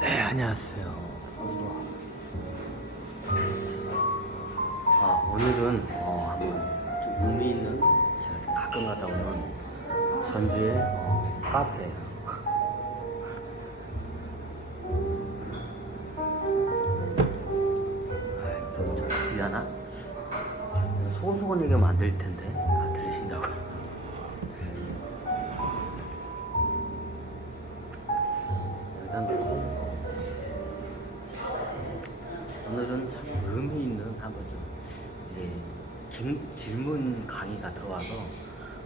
네, 안녕하세요. 오늘은 한번 좀 의미 있는 제가 가끔 가다 오는 전주의 카페예요. 너무 좀 들리나? 소곤소곤 얘기하면 안 들릴 텐데. 들리신다고? 일단 오늘은 참 의미 있는 한번 좀 질문 강의가 들어와서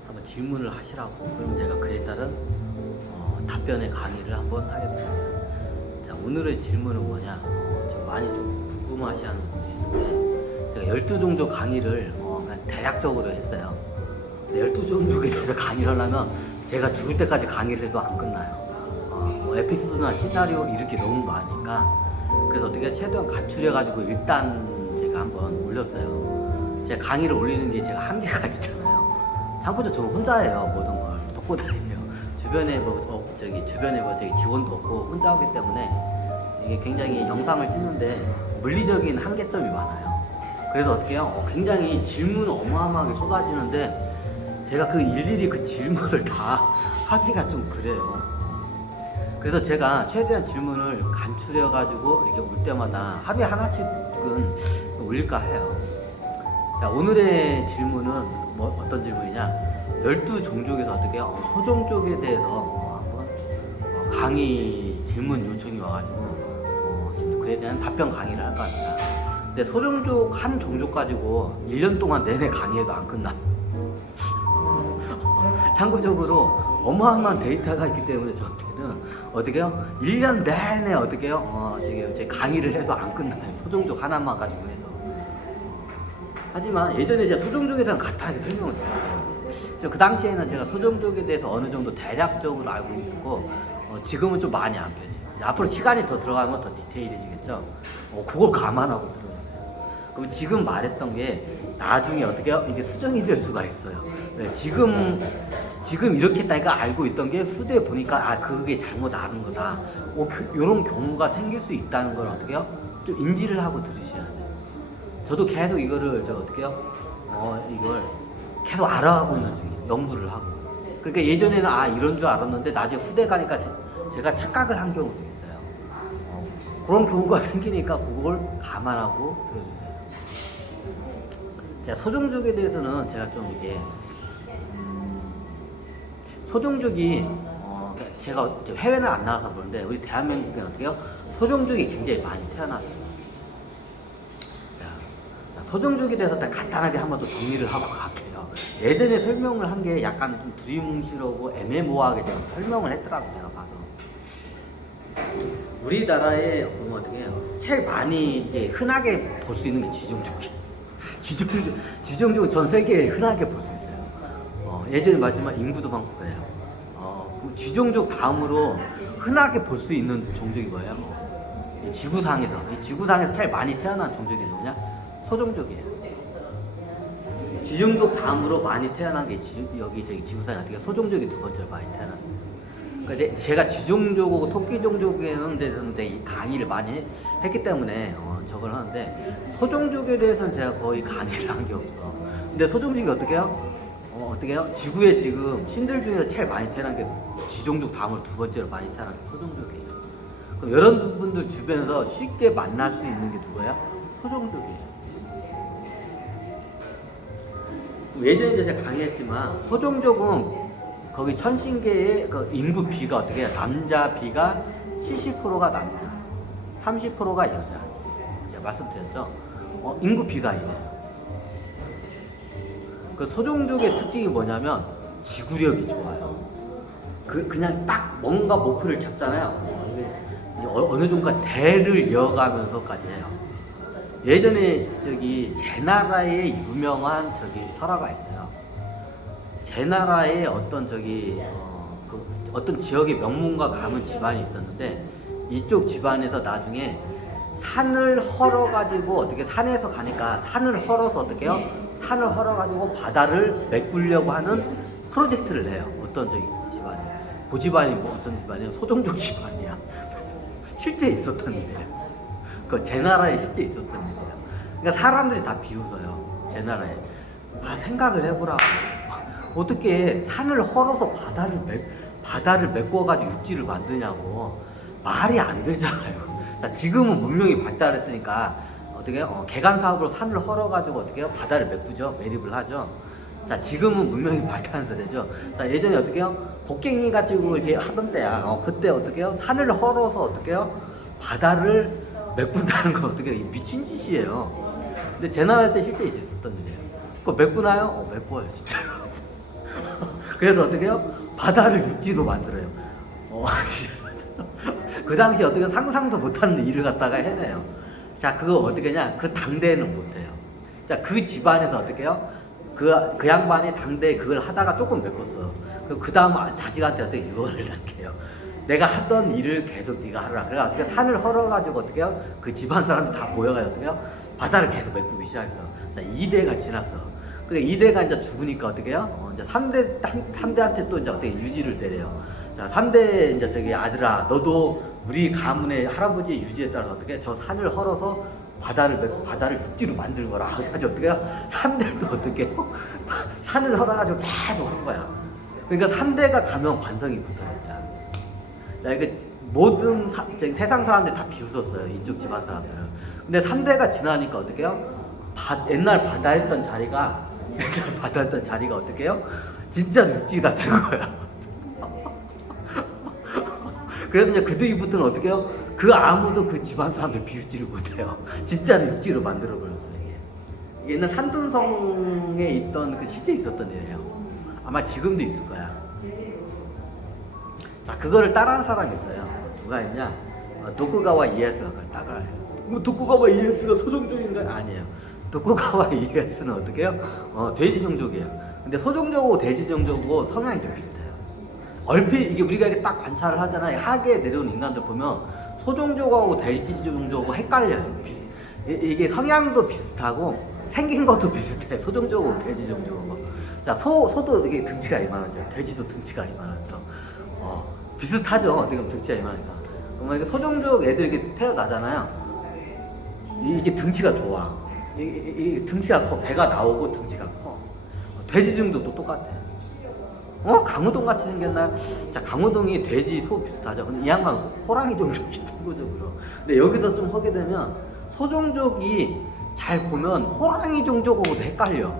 한번 질문을 하시라고, 그럼 제가 그에 따른 답변의 강의를 한번 하겠습니다. 자, 오늘의 질문은 뭐냐? 좀 많이 좀 궁금하시하는 분이 있는데, 제가 12종족 강의를 그냥 대략적으로 했어요. 12종족에 대해서 강의를 하려면 제가 죽을 때까지 강의를 해도 안 끝나요. 에피소드나 시나리오 이렇게 너무 많으니까, 그래서 어떻게 최대한 간추려가지고 일단 제가 한번 올렸어요. 제가 강의를 올리는 게 제가 한계가 있잖아요. 참고로 저는 혼자예요. 모든 걸 독고다니예요. 주변에 지원도 없고 혼자 하기 때문에 이게 굉장히 영상을 찍는데 물리적인 한계점이 많아요. 그래서 어떻게 해요? 굉장히 질문은 어마어마하게 쏟아지는데 제가 그 일일이 그 질문을 다 하기가 좀 그래요. 그래서 제가 최대한 질문을 간추려가지고 이렇게 올 때마다 하루에 하나씩은 올릴까 해요. 자, 오늘의 질문은 어떤 질문이냐? 12종족에서 어떻게 해요? 소종족에 대해서 한번 강의 질문 요청이 와가지고 지금 그에 대한 답변 강의를 할까 합니다. 근데 소종족 한 종족 가지고 1년 동안 내내 강의해도 안 끝나. 참고적으로 어마어마한 데이터가 있기 때문에 저한테는 어떻게 해요? 1년 내내 어떻게 해요? 제 강의를 해도 안 끝나요. 소종족 하나만 가지고 해서. 하지만 예전에 제가 소종족에 대한 간단하게 설명을 드렸어요. 그 당시에는 제가 소종족에 대해서 어느 정도 대략적으로 알고 있었고, 지금은 좀 많이 안 편해요. 앞으로 시간이 더 들어가면 더 디테일해지겠죠? 그걸 감안하고 들어주세요. 그럼 지금 말했던 게 나중에 어떻게 해요? 이게 수정이 될 수가 있어요. 네, 지금 이렇게 내가 알고 있던 게 수대에 보니까 그게 잘못 아는 거다. 이런 경우가 생길 수 있다는 걸 어떻게 해요? 좀 인지를 하고 들으셔야 돼요. 저도 계속 이거를 어떻게 해요? 이걸 계속 알아가고 있는 중이에요. 연구를 하고. 그러니까 예전에는 이런 줄 알았는데 나중에 후대 가니까 제가 착각을 한 경우도 있어요. 그런 경우가 생기니까 그걸 감안하고 들어주세요. 자, 소종족에 대해서는 제가 좀 이게 소종족이 제가 해외는 안 나가서 그런데 우리 대한민국에 어떻게 해요? 소종족이 굉장히 많이 태어났어요. 소종족에 대해서 간단하게 한번 또 정리를 하고 갈게요. 예전에 설명을 한 게 약간 좀 두리뭉실하고 애매모호하게 제가 설명을 했더라고요. 제가 봐서. 우리나라에 보면 어떻게 해요? 제일 많이 이제 흔하게 볼 수 있는 게 지종족이에요. 지종족은 전 세계에 흔하게 볼 수 있어요. 예전에 말했지만 인구도 많고 그래요. 그 지종족 다음으로 흔하게 볼 수 있는 종족이 뭐예요? 이 지구상에서 제일 많이 태어난 종족이 뭐냐? 소종족이에요. 지종족 다음으로 많이 태어난 게 지구상에 어떻게 소종족이 두 번째로 많이 태어났어요. 그러니까 이제 제가 지종족하고 토끼종족에는 대해서는 이 강의를 많이 했기 때문에 저걸 하는데 소종족에 대해서는 제가 거의 강의를 한 게 없어. 근데 소종족이 어떻게 해요? 지구에 지금 신들 중에서 제일 많이 태어난 게 지종족 다음으로 두 번째로 많이 태어난 게 소종족이에요. 그럼 여러분들 주변에서 쉽게 만날 수 있는 게 누구예요? 소종족이에요. 예전에 제가 강의했지만 소종족은 거기 천신계의 그 인구 비가 어떻게 해요? 남자 비가 70%가 남자, 30%가 여자. 제가 말씀드렸죠? 인구 비가 이래요. 그 소종족의 특징이 뭐냐면 지구력이 좋아요. 그냥 딱 뭔가 목표를 잡잖아요. 어느 정도가 대를 이어가면서까지 해요. 예전에 제 나라에 유명한 설화가 있어요. 제 나라에 어떤 어떤 지역의 명문가 가문 집안이 있었는데, 이쪽 집안에서 나중에 산을 헐어가지고 어떻게 산에서 가니까 산을 헐어서 어떻게 해요? 산을 헐어가지고 바다를 메꾸려고 하는 프로젝트를 내요. 어떤 집안이. 그 집안이 어떤 집안이에요? 소종족 집안이야. 실제 있었던 일이에요. 그 제 나라에 실제 있었던 일이에요. 그러니까 사람들이 다 비웃어요. 제 나라에. 생각을 해보라고. 어떻게 산을 헐어서 바다를 메꿔가지고 육지를 만드냐고. 말이 안 되잖아요. 자, 지금은 문명이 발달했으니까 어떻게 개간 사업으로 산을 헐어가지고 어떻게 해요? 바다를 메꾸죠. 매립을 하죠. 자, 지금은 문명이 발달해서 되죠. 자, 예전에 어떻게 해요? 곡괭이 가지고 이렇게 하던 때야. 그때 어떻게 해요? 산을 헐어서 어떻게 해요? 바다를 메꾼다는 거 어떻게 해요? 미친 짓이에요. 근데 제 나라 때 실제 있었던 일이에요. 그거 메꾸나요? 메꿔요, 진짜. 그래서 어떻게 해요? 바다를 육지로 만들어요. 그 당시 어떻게 상상도 못하는 일을 갖다가 해내요. 자, 그거 어떻게 하냐? 그 당대에는 못해요. 자, 그 집안에서 어떻게 해요? 그 양반이 당대에 그걸 하다가 조금 메꿨어. 그 다음 자식한테 어떻게 유언을 남겨요. 내가 하던 일을 계속 네가 하라. 그래서 어떻게 산을 헐어가지고 어떻게 해요? 그 집안 사람들 다 모여가지고 어떻게 해요? 바다를 계속 메꾸기 시작했어. 자, 2대가 지났어. 그래 2대가 이제 죽으니까 어떻게 해요? 이제 3대한테 또 이제 어떻게 유지를 때려요. 자, 3대 이제 저기 아들아, 너도 우리 가문의 할아버지의 유지에 따라서 어떻게 저 산을 헐어서 바다를 육지로 만들거라. 그래가지고 어떻게 해요? 3대도 어떻게 해요? 산을 헐어가지고 계속 한 거야. 그러니까 3대가 가면 관성이 붙어있다. 자, 이게 모든 세상 사람들이 다 비웃었어요. 이쪽 집안 사람들은. 근데 3대가 지나니까 어떻게 해요? 옛날 바다였던 자리가 어떻게 해요? 진짜 육지가 된 거야. 그래서 이제 그 뒤부터는 어떻게 해요? 아무도 그 집안 사람들 비웃지를 못해요. 진짜로 육지로 만들어버렸어요. 이게 옛날 산둔성에 있던 그 실제 있었던 일이에요. 아마 지금도 있을 거야. 자, 그거를 따라하는 사람이 있어요. 누가 있냐? 도쿠가와 이에스가 그걸 따라해요. 뭐 도쿠가와 이에스가 소종족인가? 아니에요. 도쿠가와 이에스는 어떻게 해요? 돼지 종족이에요. 근데 소종족하고 돼지 종족하고 성향이 좀 비슷해요. 얼핏 이게 우리가 이렇게 딱 관찰을 하잖아요. 하계에 내려온 인간들 보면 소종족하고 돼지 종족하고 헷갈려요. 이게 성향도 비슷하고 생긴 것도 비슷해. 소종족하고 돼지 종족하고. 자, 소도 이게 등치가 이만하죠. 돼지도 등치가 이만하죠. 비슷하죠. 어떻게 보면 등치가 이만하니까. 그러면 이게 소종족 애들 이렇게 태어나잖아요. 이게 등치가 좋아. 이게 등치가 커. 배가 나오고 등치가 커. 돼지 종족도 똑같아. 강호동 같이 생겼나요? 자, 강호동이 돼지, 소 비슷하죠. 근데 이 양반 호랑이 종족이 선거적으로. 근데 여기서 좀 하게 되면 소종족이 잘 보면 호랑이 종족하고도 헷갈려.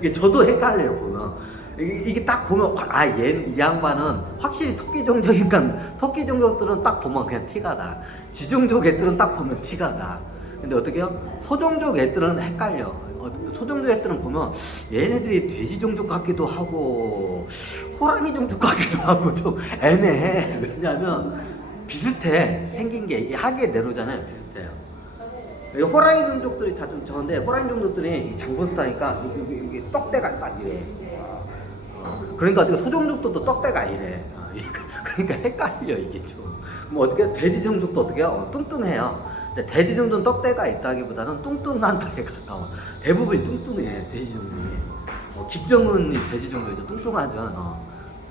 이게 저도 헷갈려요, 보면. 이게 딱 보면, 이 양반은 확실히 토끼 종족이니까, 토끼 종족들은 딱 보면 그냥 티가 나. 지종족 애들은 딱 보면 티가 나. 근데 어떻게 해요? 소종족 애들은 헷갈려. 소종족 애들은 보면 얘네들이 돼지 종족 같기도 하고 호랑이 종족 같기도 하고 좀 애매해. 왜냐면 비슷해. 생긴 게 하계 내로잖아요. 비슷해요. 호랑이 종족들이 다 좀 저런데 호랑이 종족들이 장본스타니까 이게 떡대가 딱 이래. 그러니까 어떻게 소종족도 또 떡대가 이래. 그러니까 헷갈려 이게 좀. 뭐 어떻게 돼지 종족도 어떻게 해요? 뚱뚱해요. 근데 돼지 종족은 떡대가 있다기보다는 뚱뚱한 데에 가까워. 대부분이 뚱뚱해, 돼지 종족이. 김정은이 돼지 종족이죠. 뚱뚱하죠.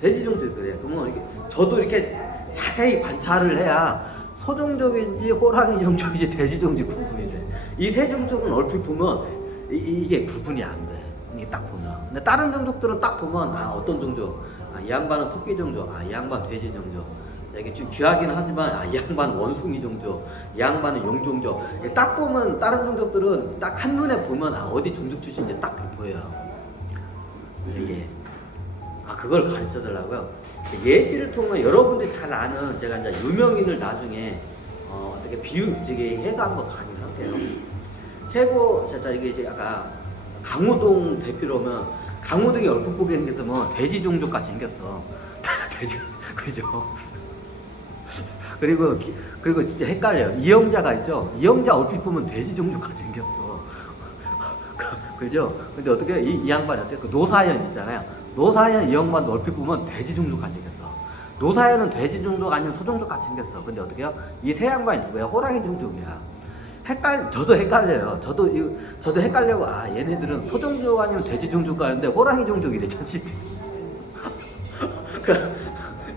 돼지 종족이 그래요. 그러면 이렇게 저도 이렇게 자세히 관찰을 해야 소종족인지 호랑이 종족인지 돼지 종족이 구분이 돼. 이 세 종족은 얼핏 보면 이게 구분이 안 돼. 이게 딱 보면. 근데 다른 종족들은 딱 보면 어떤 종족? 이 양반은 토끼 종족. 이 양반 돼지 종족. 이게 좀 귀하긴 하지만 이 양반은 원숭이 종족, 이 양반은 용 종족. 딱 보면 다른 종족들은 딱 한눈에 보면 어디 종족 출신인지 딱 보여요. 이게 그걸 가르쳐 달라고요. 예시를 통해 여러분들이 잘 아는 제가 이제 유명인을 나중에 어떻게 비유적에 해서 한번 강의를 할게요. 최고 이게 이제 아까 강호동 대표로면 강호동이 얼핏 보게 생겼으면 돼지 종족 같이 생겼어. 돼지 그죠? 그리고 진짜 헷갈려요. 이영자가 있죠? 이영자 얼핏 보면 돼지 종족같이 생겼어. 그죠? 근데 어떻게, 이 양반이 어때요? 그 노사연 있잖아요. 노사연 이 양반도 얼핏 보면 돼지 종족같이 생겼어. 노사연은 돼지 종족 아니면 소 종족같이 생겼어. 근데 어떻게 해요? 이 세 양반이 누구야? 호랑이 종족이야. 저도 헷갈려요. 저도 헷갈려고, 얘네들은 소 종족 아니면 돼지 종족 가는데 호랑이 종족이래, 자식들이.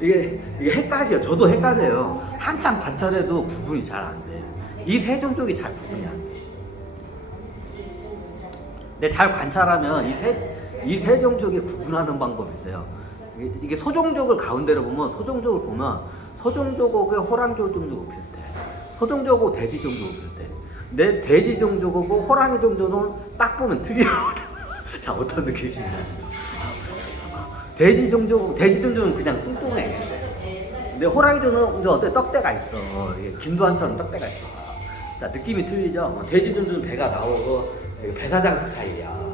이게 헷갈려. 저도 헷갈려요. 한참 관찰해도 구분이 잘 안 돼. 이 세 종족이 잘 구분이 안 돼. 근데 잘 관찰하면 이 세 종족이 구분하는 방법이 있어요. 이게 소종족을 가운데로 보면 소종족하고 호랑종족하고 비슷해. 소종족하고 돼지종족하고 비슷해. 근데 돼지종족하고 호랑이 종족은 딱 보면 틀려. 자, 어떤 느낌이냐. 돼지종족은 그냥 뚱뚱해. 근데 호랑이 종족은 어때? 떡대가 있어. 김두한처럼 떡대가 있어. 자, 느낌이 틀리죠? 돼지종족은 배가 나오고 배사장 스타일이야.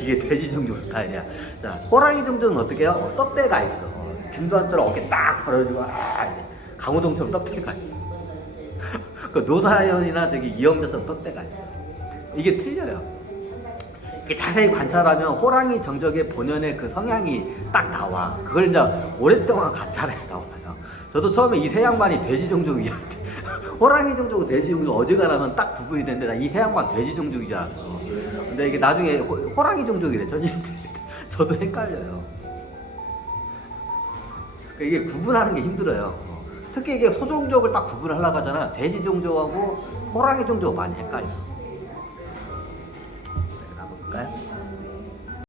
이게 돼지종족 스타일이야. 자, 호랑이 종족은 어떻게 해요? 떡대가 있어. 김두한처럼 어깨 딱 벌어지고 강호동처럼 떡대가 있어. 그 노사연이나 저기 이영자처럼 떡대가 있어. 이게 틀려요. 자세히 관찰하면 호랑이 정적의 본연의 그 성향이 딱 나와. 그걸 이제 오랫동안 관찰해 나와요. 저도 처음에 이 세 양반이 돼지 종족이었는데 호랑이 종족과 돼지 종족 어지간하면 딱 구분이 되는데 나 이 세 양반 돼지 종족인 줄 알았어. 근데 이게 나중에 호랑이 종족이래. 저도 헷갈려요. 그러니까 이게 구분하는 게 힘들어요. 특히 이게 소종족을 딱 구분하려고 하잖아. 돼지 종족하고 호랑이 종족 많이 헷갈려. 볼까요?